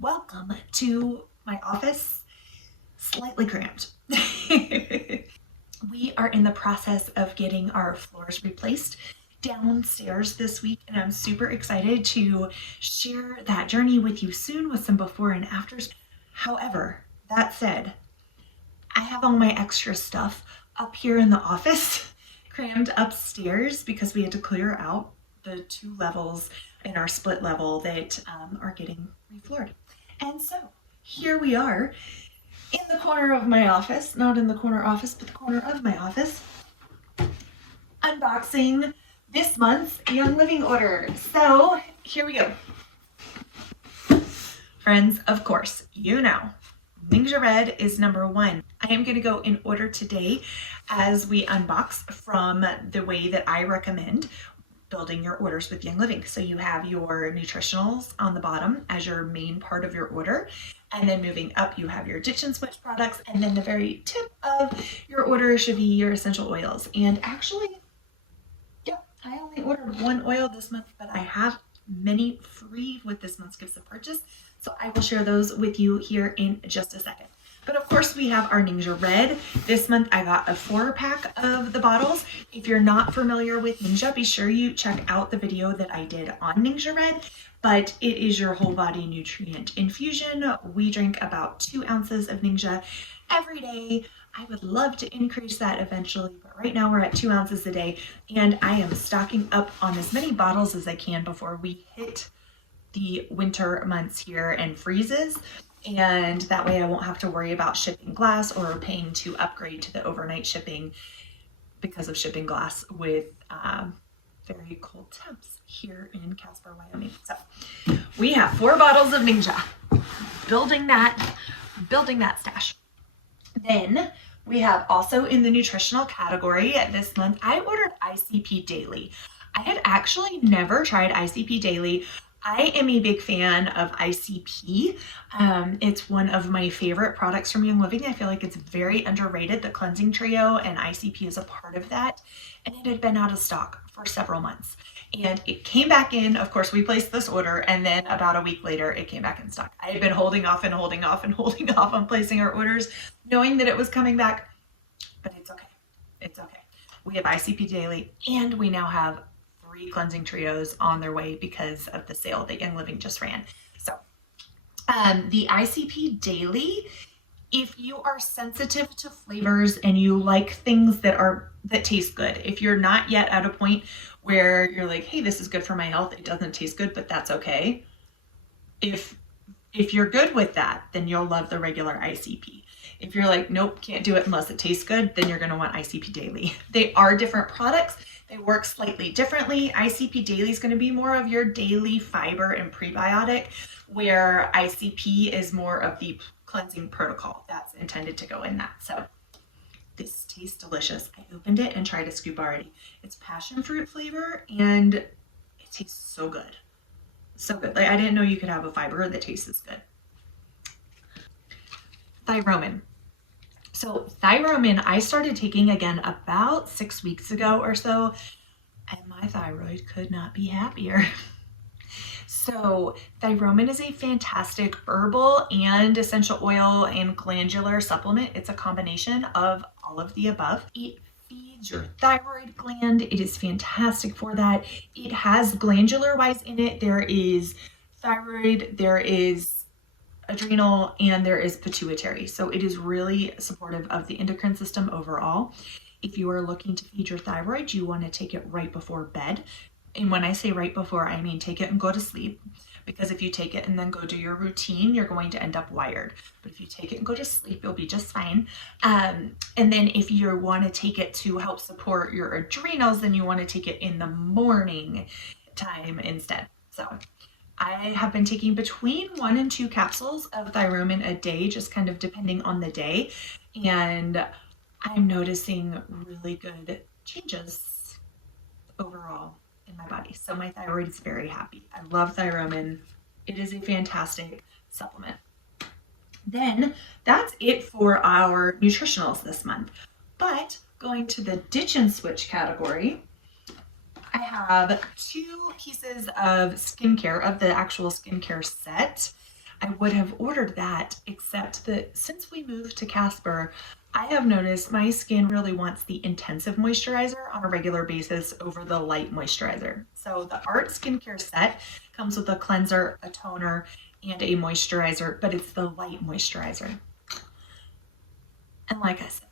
Welcome to my office, slightly cramped. We are in the process of getting our floors replaced downstairs this week, and I'm super excited to share that journey with you soon with some before and afters. However, that said, I have all my extra stuff up here in the office, crammed upstairs because we had to clear out the 2 levels in our split level that are getting refloored. And so here we are in the corner of my office, not in the corner office, but the corner of my office, unboxing this month's Young Living order. So here we go. Friends, of course, you know, Ningxia Red is number 1. I am going to go in order today as we unbox from the way that I recommend building your orders with Young Living. So you have your nutritionals on the bottom as your main part of your order. And then moving up, you have your ditch and switch products. And then the very tip of your order should be your essential oils. And actually, yep, I only ordered 1 oil this month, but I have many free with this month's gifts of purchase. So I will share those with you here in just a second. But of course we have our Ningxia Red. This month I got a 4-pack of the bottles. If you're not familiar with Ningxia, be sure you check out the video that I did on Ningxia Red. But it is your whole body nutrient infusion. We drink about 2 ounces of Ningxia every day. I would love to increase that eventually, but right now we're at 2 ounces a day, and I am stocking up on as many bottles as I can before we hit the winter months here and freezes. And that way I won't have to worry about shipping glass or paying to upgrade to the overnight shipping because of shipping glass with very cold temps here in Casper, Wyoming. So we have 4 bottles of Ningxia, building that stash. Then we have also in the nutritional category this month, I ordered ICP Daily. I had actually never tried ICP Daily. I am a big fan of ICP. It's one of my favorite products from Young Living. I feel like it's very underrated, the cleansing trio, and ICP is a part of that. And it had been out of stock for several months. And it came back in. Of course, we placed this order, and then about a week later, it came back in stock. I had been holding off on placing our orders, knowing that it was coming back, but it's okay. It's okay. We have ICP Daily, and we now have 3 cleansing trios on their way because of the sale that Young Living just ran. So the ICP Daily, if you are sensitive to flavors and you like things that taste good, if you're not yet at a point where you're like, hey, this is good for my health, it doesn't taste good, but that's okay. If you're good with that, then you'll love the regular ICP. If you're like, nope, can't do it unless it tastes good, then you're going to want ICP Daily. They are different products. They work slightly differently. ICP Daily is going to be more of your daily fiber and prebiotic, where ICP is more of the cleansing protocol that's intended to go in that. So this tastes delicious. I opened it and tried a scoop already. It's passion fruit flavor and it tastes so good. So good. Like, I didn't know you could have a fiber that tastes this good. Thyromin. So Thyromin, I started taking again about 6 weeks ago or so, and my thyroid could not be happier. So Thyromin is a fantastic herbal and essential oil and glandular supplement. It's a combination of all of the above. It feeds your thyroid gland. It is fantastic for that. It has glandular wise in it. There is thyroid, there is adrenal, and there is pituitary. So it is really supportive of the endocrine system overall. If you are looking to feed your thyroid, you want to take it right before bed. And when I say right before, I mean take it and go to sleep. Because if you take it and then go do your routine, you're going to end up wired. But if you take it and go to sleep, you'll be just fine. And then if you want to take it to help support your adrenals, then you want to take it in the morning time instead. So I have been taking between 1 and 2 capsules of Thyromin a day, just kind of depending on the day. And I'm noticing really good changes overall in my body. So my thyroid is very happy. I love Thyromin. It is a fantastic supplement. Then that's it for our nutritionals this month. But going to the ditch and switch category, I have 2 pieces of skincare, of the actual skincare set. I would have ordered that, except that since we moved to Casper, I have noticed my skin really wants the intensive moisturizer on a regular basis over the light moisturizer. So the Art skincare set comes with a cleanser, a toner, and a moisturizer, but it's the light moisturizer. And like I said,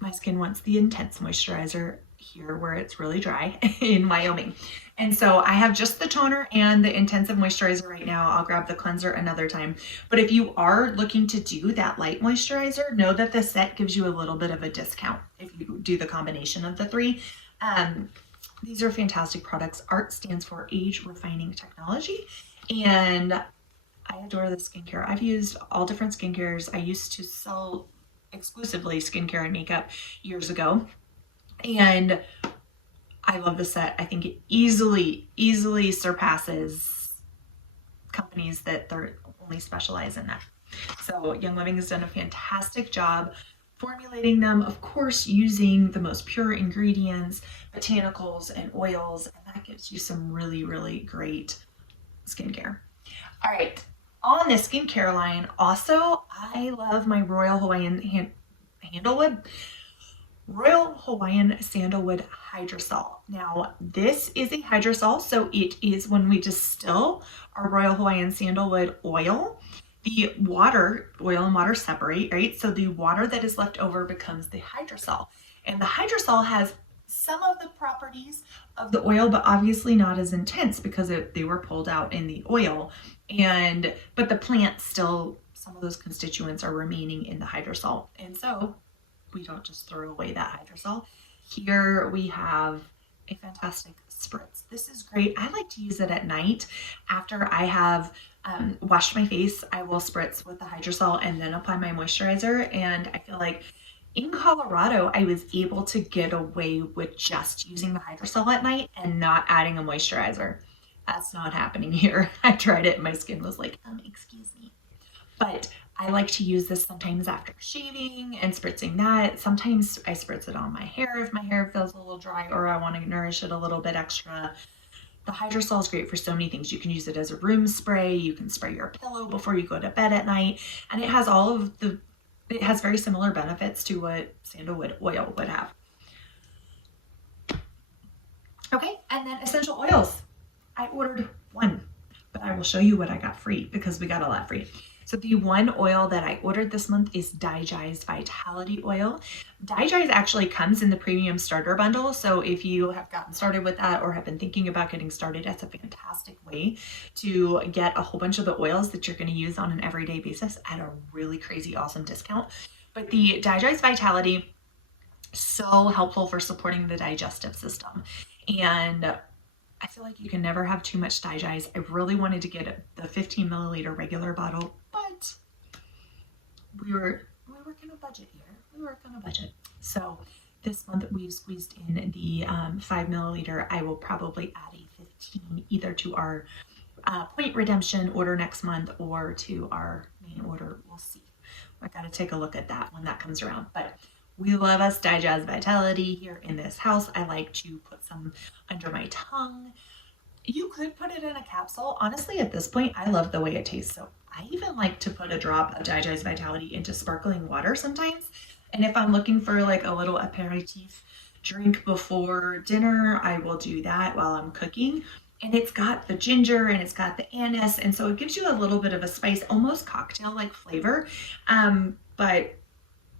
my skin wants the intense moisturizer here where it's really dry in Wyoming. And so I have just the toner and the intensive moisturizer right now. I'll grab the cleanser another time. But if you are looking to do that light moisturizer, know that the set gives you a little bit of a discount if you do the combination of the three. These are fantastic products. ART stands for Age Refining Technology. And I adore the skincare. I've used all different skincare. I used to sell exclusively skincare and makeup years ago. And I love the set. I think it easily surpasses companies that they're only specialize in that. So Young Living has done a fantastic job formulating them, of course, using the most pure ingredients, botanicals and oils, and that gives you some really great skincare. All right, on the skincare line, also, I love my Royal Hawaiian Sandalwood Hydrosol. Now, this is a hydrosol, so it is when we distill our Royal Hawaiian Sandalwood oil, the oil and water separate, right? So the water that is left over becomes the hydrosol. And the hydrosol has some of the properties of the oil, but obviously not as intense because they were pulled out in the oil. But the plant still, some of those constituents are remaining in the hydrosol. And so we don't just throw away that hydrosol. Here we have a fantastic spritz. This is great. I like to use it at night. After I have washed my face, I will spritz with the hydrosol and then apply my moisturizer. And I feel like in Colorado, I was able to get away with just using the hydrosol at night and not adding a moisturizer. That's not happening here. I tried it and my skin was like, excuse me. But I like to use this sometimes after shaving and spritzing that. Sometimes I spritz it on my hair if my hair feels a little dry or I want to nourish it a little bit extra. The hydrosol is great for so many things. You can use it as a room spray. You can spray your pillow before you go to bed at night. And it has very similar benefits to what sandalwood oil would have. Okay, and then essential oils. I ordered one, but I will show you what I got free because we got a lot free. So the one oil that I ordered this month is Digized Vitality Oil. Digized actually comes in the premium starter bundle. So if you have gotten started with that or have been thinking about getting started, that's a fantastic way to get a whole bunch of the oils that you're going to use on an everyday basis at a really crazy awesome discount. But the Digized Vitality, so helpful for supporting the digestive system. And I feel like you can never have too much Digized. I really wanted to get the 15 milliliter regular bottle, but we were working a budget here. We work on a budget. So this month we've squeezed in the 5 milliliter. I will probably add a 15 either to our point redemption order next month or to our main order. We'll see. I got to take a look at that when that comes around. But we love us Digized Vitality here in this house. I like to put some under my tongue. You could put it in a capsule. Honestly, at this point, I love the way it tastes. So I even like to put a drop of Digized Vitality into sparkling water sometimes. And if I'm looking for like a little aperitif drink before dinner, I will do that while I'm cooking. And it's got the ginger and it's got the anise. And so it gives you a little bit of a spice, almost cocktail-like flavor, but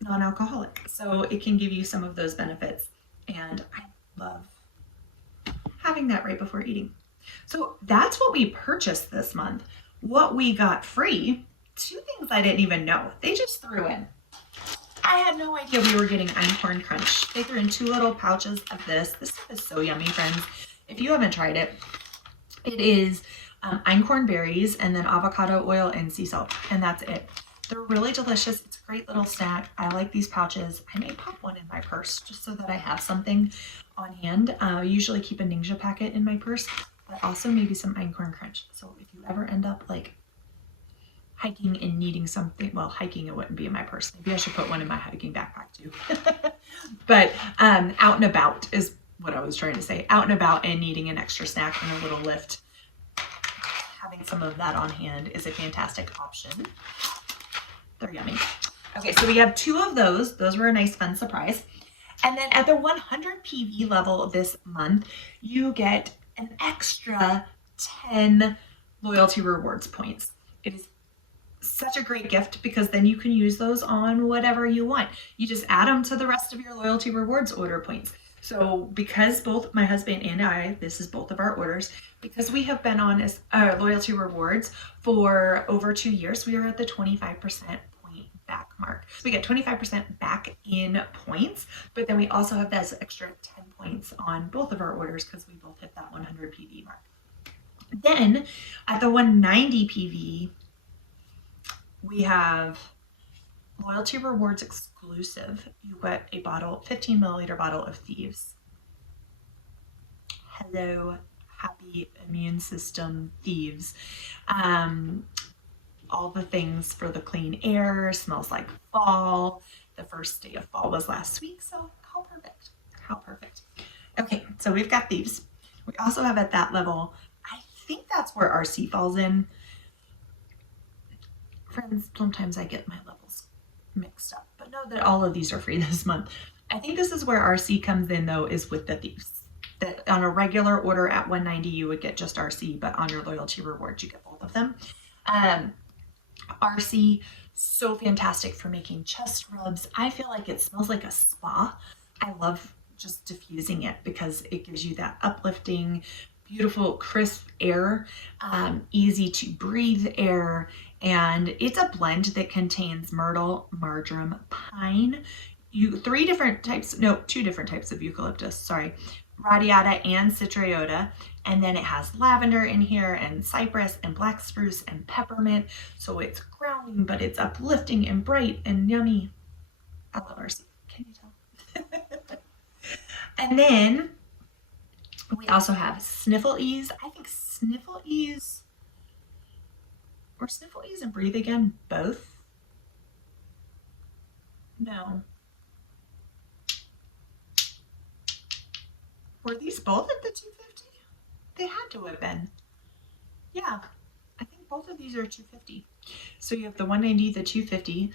non-alcoholic. So it can give you some of those benefits. And I love having that right before eating. So that's what we purchased this month. What we got free, two things I didn't even know. They just threw in. I had no idea we were getting einkorn crunch. They threw in 2 little pouches of this. This stuff is so yummy, friends. If you haven't tried it, it is einkorn berries and then avocado oil and sea salt, and that's it. They're really delicious. It's a great little snack. I like these pouches. I may pop one in my purse just so that I have something on hand. I usually keep a Ninja packet in my purse, but also maybe some einkorn crunch. So if you ever end up like hiking and needing something, well, hiking it wouldn't be in my purse. Maybe I should put one in my hiking backpack too. But out and about is what I was trying to say. Out and about and needing an extra snack and a little lift. having some of that on hand is a fantastic option. They're yummy. Okay, so we have 2 of those. Those were a nice fun surprise. And then at the 100 PV level this month, you get an extra 10 loyalty rewards points. It is such a great gift because then you can use those on whatever you want. You just add them to the rest of your loyalty rewards order points. So because both my husband and I, this is both of our orders, because we have been on loyalty rewards for over 2 years, we are at the 25% point back mark. So we get 25% back in points, but then we also have that extra 10 points on both of our orders because we both hit that 100 PV mark. Then at the 190 PV, we have loyalty rewards exclusive. You get a 15 milliliter bottle of Thieves. Hello, happy immune system Thieves. All the things for the clean air, smells like fall. The first day of fall was last week, so how perfect, how perfect. Okay, so we've got Thieves. We also have at that level, I think that's where RC falls in. Friends, sometimes I get my levels mixed up, but know that all of these are free this month. I think this is where RC comes in though, is with the Thieves. That on a regular order at 190, you would get just RC, but on your loyalty rewards, you get both of them. RC, so fantastic for making chest rubs. I feel like it smells like a spa. I love just diffusing it because it gives you that uplifting, beautiful, crisp air, easy to breathe air. And it's a blend that contains myrtle, marjoram, pine, 2 different types of eucalyptus, sorry, radiata and citriota. And then it has lavender in here and cypress and black spruce and peppermint. So it's grounding, but it's uplifting and bright and yummy. I love RC. Can you tell? And then we also have Sniffle Ease. I think Sniffle Ease and Breathe Again both? No. Were these both at the 250? They had to have been. Yeah, I think both of these are 250. So you have the 190, the 250,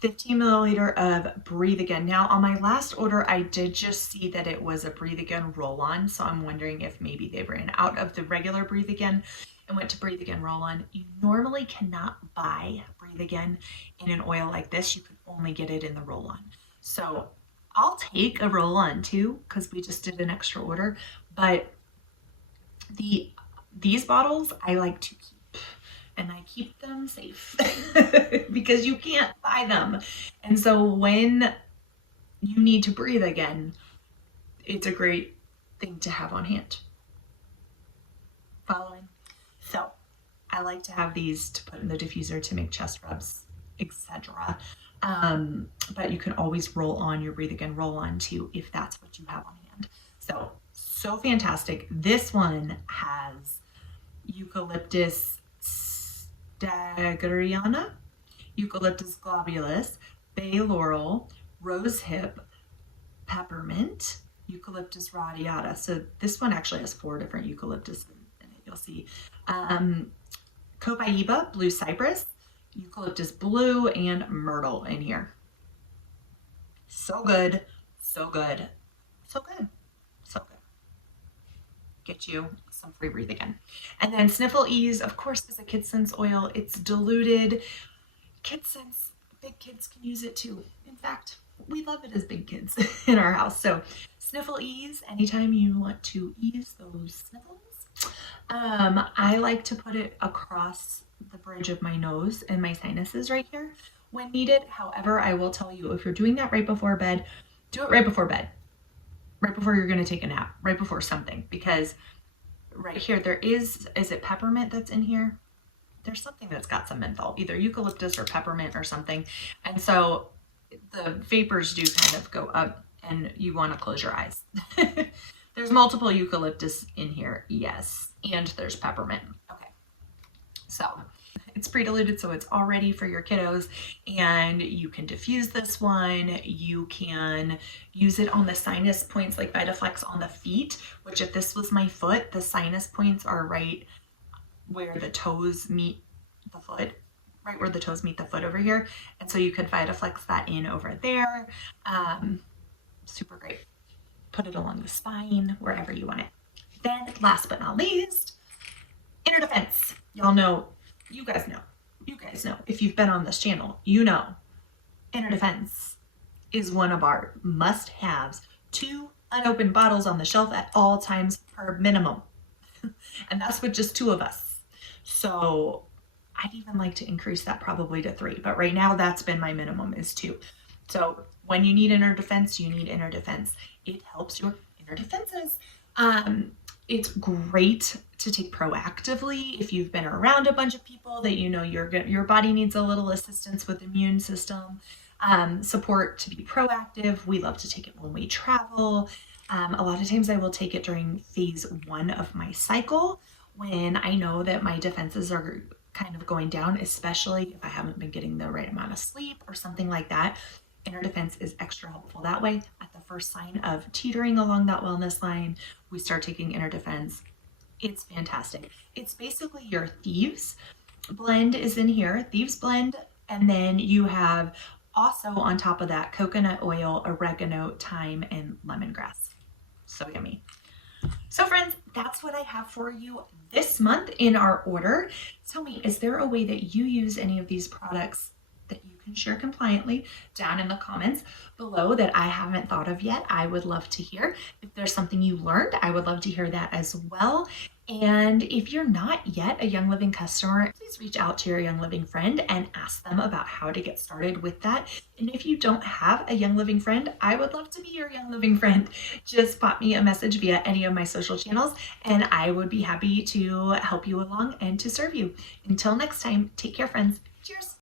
15 milliliter of Breathe Again. Now on my last order, I did just see that it was a Breathe Again roll-on. So I'm wondering if maybe they ran out of the regular Breathe Again and went to Breathe Again roll-on. You normally cannot buy Breathe Again in an oil like this. You can only get it in the roll-on. So I'll take a roll-on too, because we just did an extra order. But these bottles I like to keep, and I keep them safe because you can't buy them. And so when you need to breathe again, it's a great thing to have on hand. Following? So I like to have these to put in the diffuser to make chest rubs, etc. But you can always roll on your Breathe Again roll-on too if that's what you have on hand. So fantastic. This one has Eucalyptus staggeriana, Eucalyptus globulus, bay laurel, rose hip, peppermint, Eucalyptus radiata. So this one actually has 4 different eucalyptus in it, you'll see. Copaiba, blue cypress, eucalyptus blue, and myrtle in here. So good, so good, so good, so good. Get you some free Breathe Again. And then Sniffle Ease, of course, is a Kid Sense oil. It's diluted. Kid Sense, big kids can use it too. In fact, we love it as big kids in our house. So Sniffle Ease, anytime you want to ease those sniffles. I like to put it across the bridge of my nose and my sinuses right here when needed. However, I will tell you, if you're doing that right before bed, do it right before bed, right before you're going to take a nap, right before something, because right here there is it peppermint that's in here? There's something that's got some menthol, either eucalyptus or peppermint or something. And so the vapors do kind of go up and you want to close your eyes. There's multiple eucalyptus in here, yes, and there's peppermint. Okay, so it's pre-diluted, so it's all ready for your kiddos, and you can diffuse this one. You can use it on the sinus points like VitaFlex on the feet, which if this was my foot, the sinus points are right where the toes meet the foot, right where the toes meet the foot over here. And so you could Vitaflex that in over there. Super great. Put it along the spine, wherever you want it. Then last but not least, inner defense. Y'all know, you guys know, if you've been on this channel, you know, inner defense is one of our must-haves. 2 unopened bottles on the shelf at all times per minimum. And that's with just 2 of us. So I'd even like to increase that probably to 3, but right now that's been my minimum is 2. So when you need inner defense, you need inner defense. It helps your inner defenses. It's great to take proactively if you've been around a bunch of people that you know your body needs a little assistance with immune system support, to be proactive. We love to take it when we travel. A lot of times I will take it during phase 1 of my cycle when I know that my defenses are kind of going down, especially if I haven't been getting the right amount of sleep or something like that. Inner defense is extra helpful that way. At the first sign of teetering along that wellness line, we start taking inner defense. It's fantastic. It's basically your Thieves blend is in here, Thieves blend, and then you have also on top of that coconut oil, oregano, thyme, and lemongrass. So yummy. So friends, that's what I have for you this month in our order. Tell me, is there a way that you use any of these products that you can share compliantly down in the comments below that I haven't thought of yet? I would love to hear. If there's something you learned, I would love to hear that as well. And if you're not yet a Young Living customer, please reach out to your Young Living friend and ask them about how to get started with that. And if you don't have a Young Living friend, I would love to be your Young Living friend. Just pop me a message via any of my social channels and I would be happy to help you along and to serve you. Until next time, take care, friends. Cheers.